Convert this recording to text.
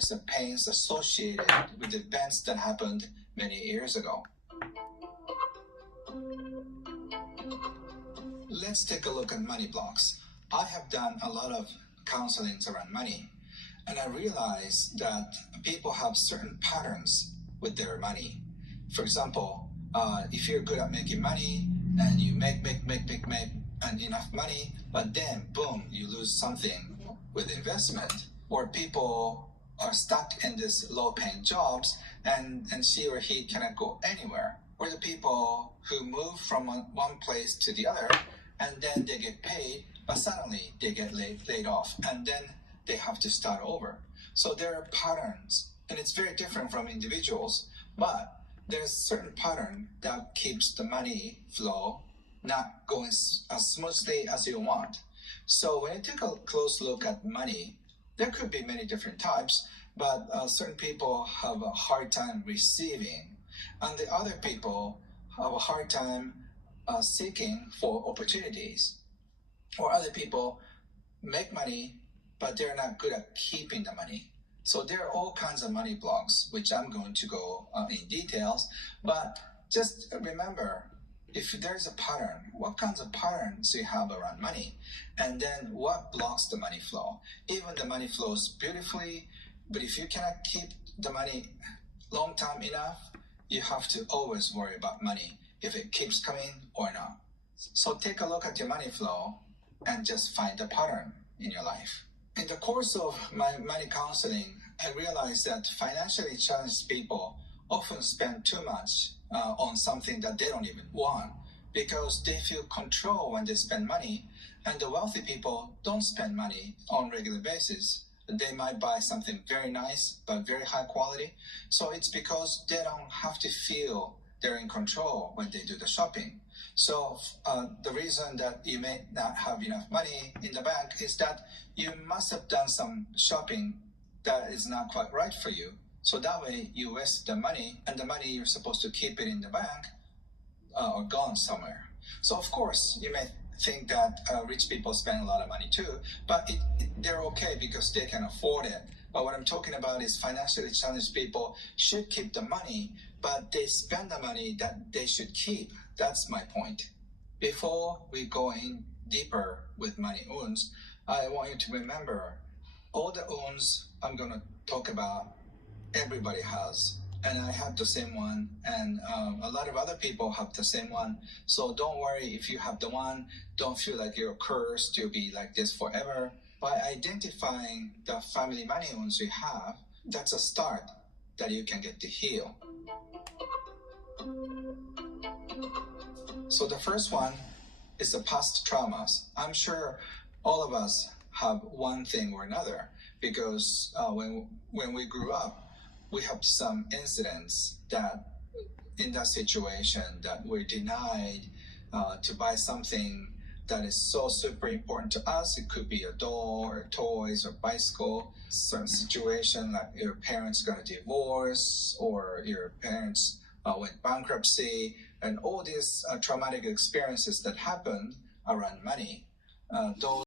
stories of pains associated with events that happened many years ago. Let's take a look at money blocks. I have done a lot of counselings around money, and I realized that people have certain patterns with their money. For example, if you're good at making money and you make and enough money, but then boom, you lose something with investment. Or people are stuck in these low-paying jobs and she or he cannot go anywhere. Or the people who move from one place to the other and then they get paid, but suddenly they get laid off and then they have to start over. So there are patterns, and it's very different from individuals, but there's a certain pattern that keeps the money flow not going as smoothly as you want. So when you take a close look at money, there could be many different types, but certain people have a hard time receiving, and the other people have a hard time seeking for opportunities. Or other people make money, but they're not good at keeping the money. So there are all kinds of money blocks, which I'm going to go in details, but just remember, if there's a pattern, what kinds of patterns you have around money, and then what blocks the money flow. Even the money flows beautifully, but if you cannot keep the money long time enough, you have to always worry about money, if it keeps coming or not. So take a look at your money flow and just find the pattern in your life. In the course of my money counseling, I realized that financially challenged people often spend too much on something that they don't even want because they feel control when they spend money, and the wealthy people don't spend money on a regular basis. They might buy something very nice but very high quality, so it's because they don't have to feel they're in control when they do the shopping. So the reason that you may not have enough money in the bank is that you must have done some shopping that is not quite right for you. So that way you waste the money, and the money you're supposed to keep it in the bank are gone somewhere. So of course you may think that rich people spend a lot of money too, but they're okay because they can afford it. But what I'm talking about is financially challenged people should keep the money, but they spend the money that they should keep. That's my point. Before we go in deeper with money wounds, I want you to remember all the wounds I'm going to talk about, everybody has. And I have the same one, and a lot of other people have the same one. So don't worry if you have the one. Don't feel like you're cursed, you'll be like this forever. By identifying the family money wounds you have, that's a start that you can get to heal. So the first one is the past traumas. I'm sure all of us have one thing or another, because when we grew up, we have some incidents that in that situation that we're denied to buy something that is so super important to us. It could be a doll or toys or bicycle. Certain situation like your parents got a divorce or your parents went bankruptcy, and all these traumatic experiences that happen around money. Those